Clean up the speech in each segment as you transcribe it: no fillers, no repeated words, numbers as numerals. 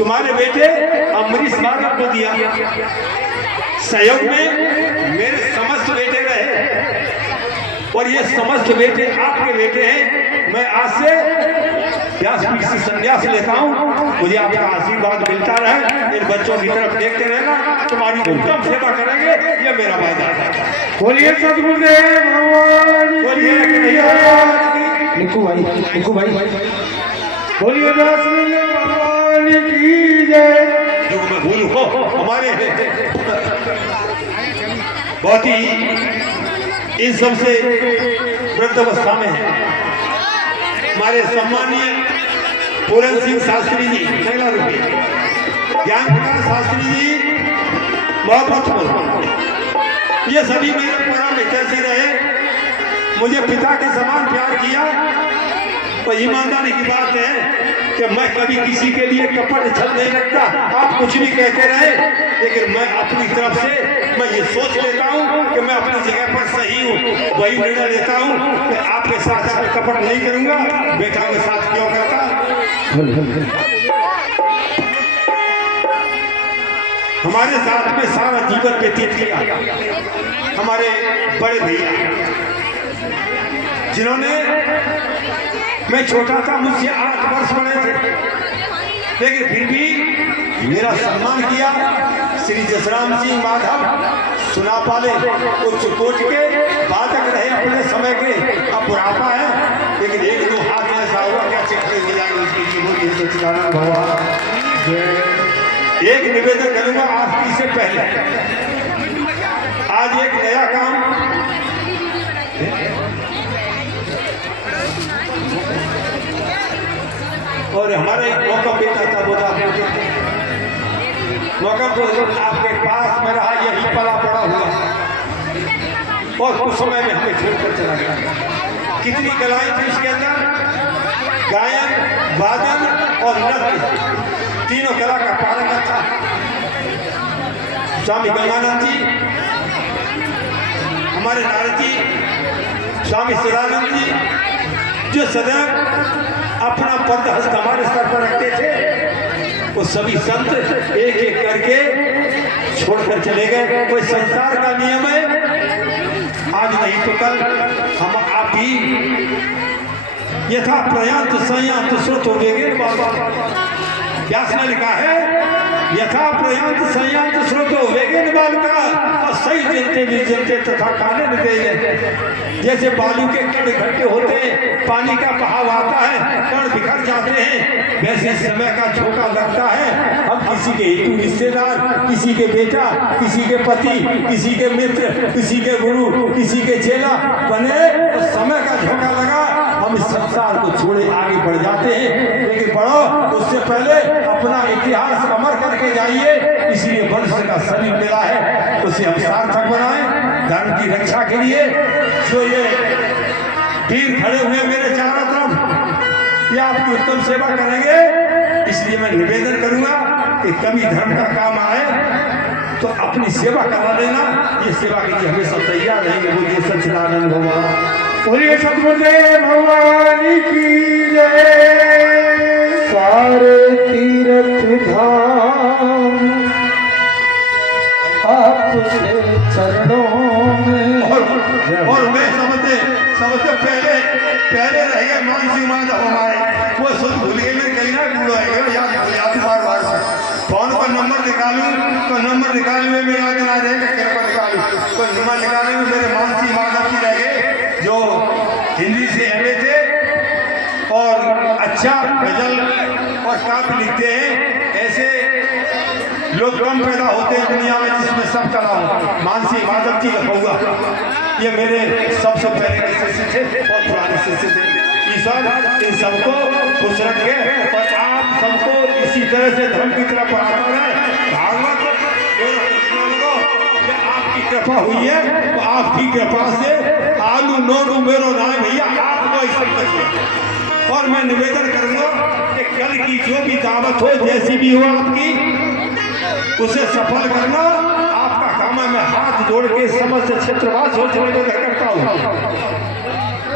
तुम्हारे बेटे अमरीश माधव को दिया, सहयोग में मेरे समस्त बेटे रहे और ये समस्त बेटे आपके बेटे हैं। मैं आज से व्यासपीठ से संन्यास लेता हूँ, मुझे आपका आशीर्वाद मिलता रहे, इन बच्चों की तरफ देखते रहना, तुम्हारी उत्तम सेवा करेंगे, ये मेरा वादा है। बोलिए सदगुरुदेव भगवान, बोलिए निकू भाई बोलिए भगवान की जय। जो मैं भूल हो हमारे बहुत ही इन सबसे वृद्धावस्था में है हमारे सम्मानीय पूरन सिंह शास्त्री जी, पहला रुपये ज्ञान प्रकाश शास्त्री जी, बहुत ये सभी मेरे परम मित्र से रहे, मुझे पिता के समान प्यार किया। और ईमानदारी की बात है कि मैं कभी किसी के लिए कपट छल नहीं रखता, आप कुछ भी कहते रहे, लेकिन मैं अपनी तरफ से मैं ये सोच लेता हूँ कि मैं अपनी जगह पर सही हूँ, वही निर्णय लेता हूँ कि आपके साथ कपट नहीं करूँगा, बेटा के साथ क्यों करता। हमारे साथ में सारा जीवन व्यतीत किया हमारे बड़े भैया, जिन्होंने, मैं छोटा था, मुझसे 8 वर्ष बड़े थे, लेकिन फिर भी मेरा सम्मान किया। श्री जसराम सिंह माधव सुना पाले उच्च कोट के बाधक रहे अपने समय के, अब बुढ़ापा है, लेकिन एक दो हाथ ऐसा हुआ क्या चिट्ठी मिलाएंगे उसकी जीवन ये सच्चिदानंद भगवान। एक निवेदन करूंगा आरती से पहले, आज एक नया काम और हमारा एक मौका बेटा था, बोला मौका को आपके पास में रहा, यही पला पड़ा हुआ और कुछ समय में हमें छोड़कर चला गया। कितनी कलाएं थी इसके अंदर, गायन, वादन और नृत्य, तीनों कला का पारंगत था। स्वामी गंगानंद जी, हमारे नारद जी, स्वामी सदानंद जी, जो सदैव अपना पद हस्त हमारे सर पर रखते थे, वो सभी संत एक एक करके छोड़कर चले गए। कोई संसार का नियम है, आज नहीं तो कल हम आप ही यथा प्रयांत संयांत स्रोत हो गए। व्यास ने लिखा है यथा प्रयांत संयांत स्रोत हो वेगेन बालका और सही जनते भी जनते तथा खाने न दे। जैसे बालू के कण इकट्ठे होते हैं, पानी का बहाव आता है, कण बिखर जाते हैं, वैसे समय का झोंका लगता है। हम किसी के हितु रिश्तेदार, किसी के बेटा, किसी के पति, किसी के मित्र, किसी के गुरु, किसी के चेला बने, तो समय का झोंका लगा, हम इस संसार को छोड़े आगे बढ़ जाते हैं। लेकिन बढ़ो उससे पहले अपना इतिहास अमर करके जाइए, इसलिए वंश का शरीर मिला है, उसे हम सार्थक बनाएं धर्म की रक्षा के लिए। जो ये वीर खड़े हुए मेरे चारों तरफ, ये आपकी उत्तम सेवा करेंगे, इसलिए मैं निवेदन करूंगा कि कभी धर्म का काम आए तो अपनी सेवा करवा देना, ये सेवा के लिए हमेशा तैयार रहेंगे। बोलिए सच्चिदानंद भगवान, बोलिए सदगुरुदेव भगवान की जय। सारे तीर्थ धाम आपके चरणों में, और मैं सबसे पहले रह गए मानसी माधव हमारे, वो सुन भूल गए, मेरे कहीं ना भूल आएगा, याद बार फोन का नंबर निकालूं तो नंबर निकालने में याद ना रहेगा, कृपा निकालूं तो नंबर निकालने में मेरे मानसी माधव जी रह गए, जो हिंदी से एमए थे और अच्छा गजल और काव्य लिखते हैं। ऐसे लोग कम पैदा होते हैं दुनिया में जिसमें सब कला हो। मानसी माधव जी लखौआ, ये मेरे सबसे पहले के शिष्य थे, बहुत पुराने शिष्य थे। ईश्वर इन सबको खुश रखे और आप सबको इसी तरह से धर्म की तरफ बढ़ाता रहे। भागवत आपकी कृपा हुई है, तो आपकी कृपा से आलू नोरू मेरो नाम भैया आपको ऐसा करिए। और मैं निवेदन करूंगा कि कल की जो भी दावत हो, जैसी भी हो आपकी, उसे सफल करना आपका काम है। मैं हाथ जोड़ के समस्त क्षेत्रवास हो निवेदन करता हूँ,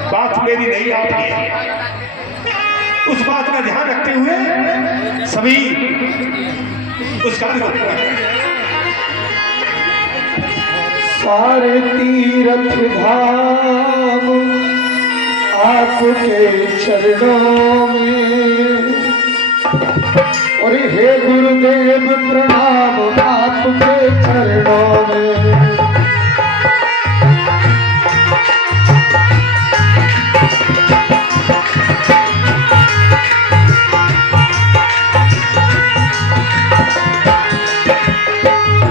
बात मेरी नहीं आपकी है। उस बात का ध्यान रखते हुए सभी उस कार्य को पूरा करें। सारे तीर्थ धाम आपके चरणों में, और हे गुरुदेव प्रणाम आपके चरणों में।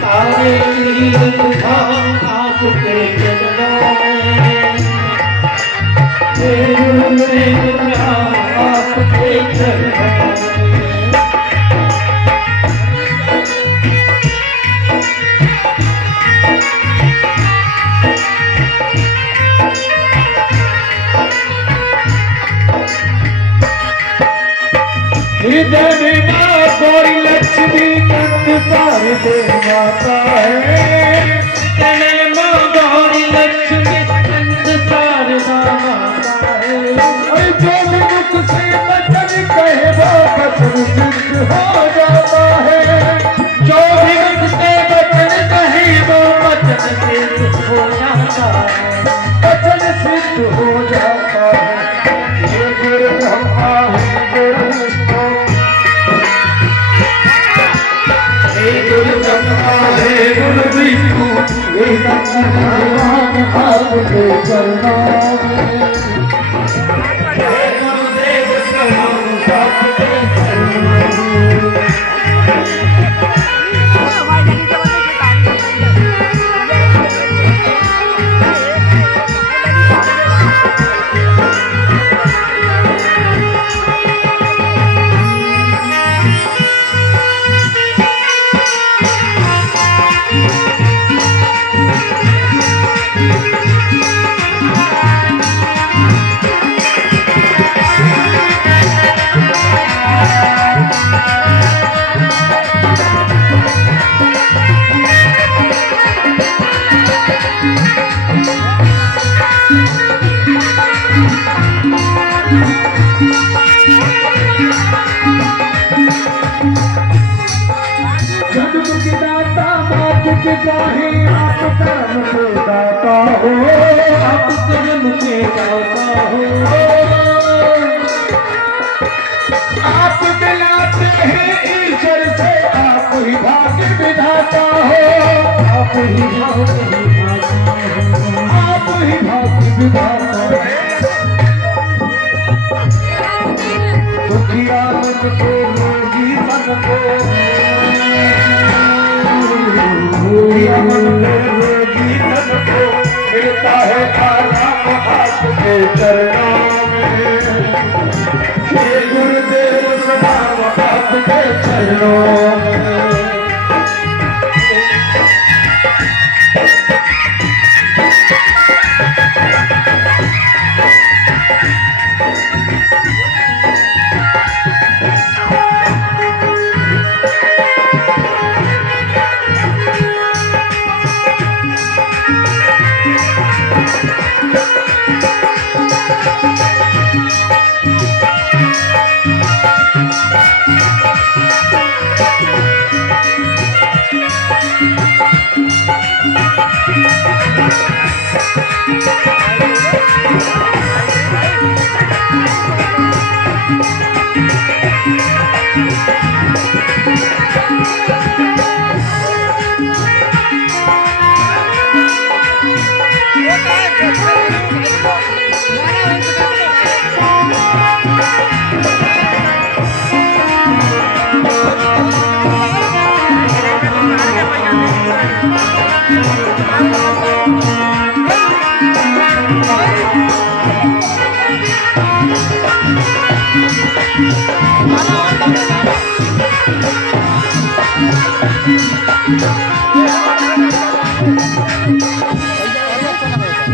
सारे तीर्थ धाम आपके चरणों में, हे गुरुदेव प्रणाम आपके चरणों में। हृदय में माँ कोई लक्ष्मी कंद शारदे माता है, हृदय में माँ गौरी लक्ष्मी कंद शारदा माता है। और जो भी मुख से वचन कहे वो वचन सिद्ध हो जाता है, जो भी मुख से वचन कहे वो वचन सिद्ध हो जाता है, वचन सिद्ध हो जाता है। ये गुरु ब्रह्मा है गुरु विष्णु, गुरु ब्रह्मा है गुरु विष्णु, ये भगवान आपके चरणों में। हे गुरुदेव प्रणाम आपके चरणों में। आप कर्म के दाता हो, आप कर्म के दाता हो, आप दिलाते हैं ईश्वर से, आप ही भाग्य विधाता हो, आप ही भाग्य विधाता हो, आप ही भाग्य विधाता हो। दुखिया मन को रोगी मन को, रोगी तन को देता है आराम आपके चरणों में। हे गुरुदेव प्रणाम आपके चरणों में।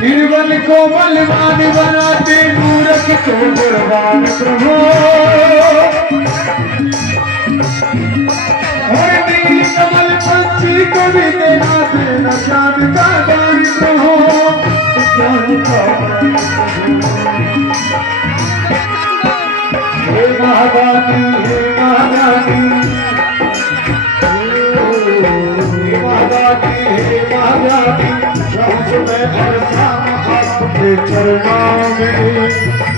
निर्बल को बलवान बनाते, मूर्ख को गुणवान प्रभु। हर नील कमल पंछी को भी देना देना चांद का दान प्रभु, चांद का दान प्रभु। हे महादानी हे महादानी हे महादानी हे महादानी प्रभु मैं अर्पण आपके चरणों में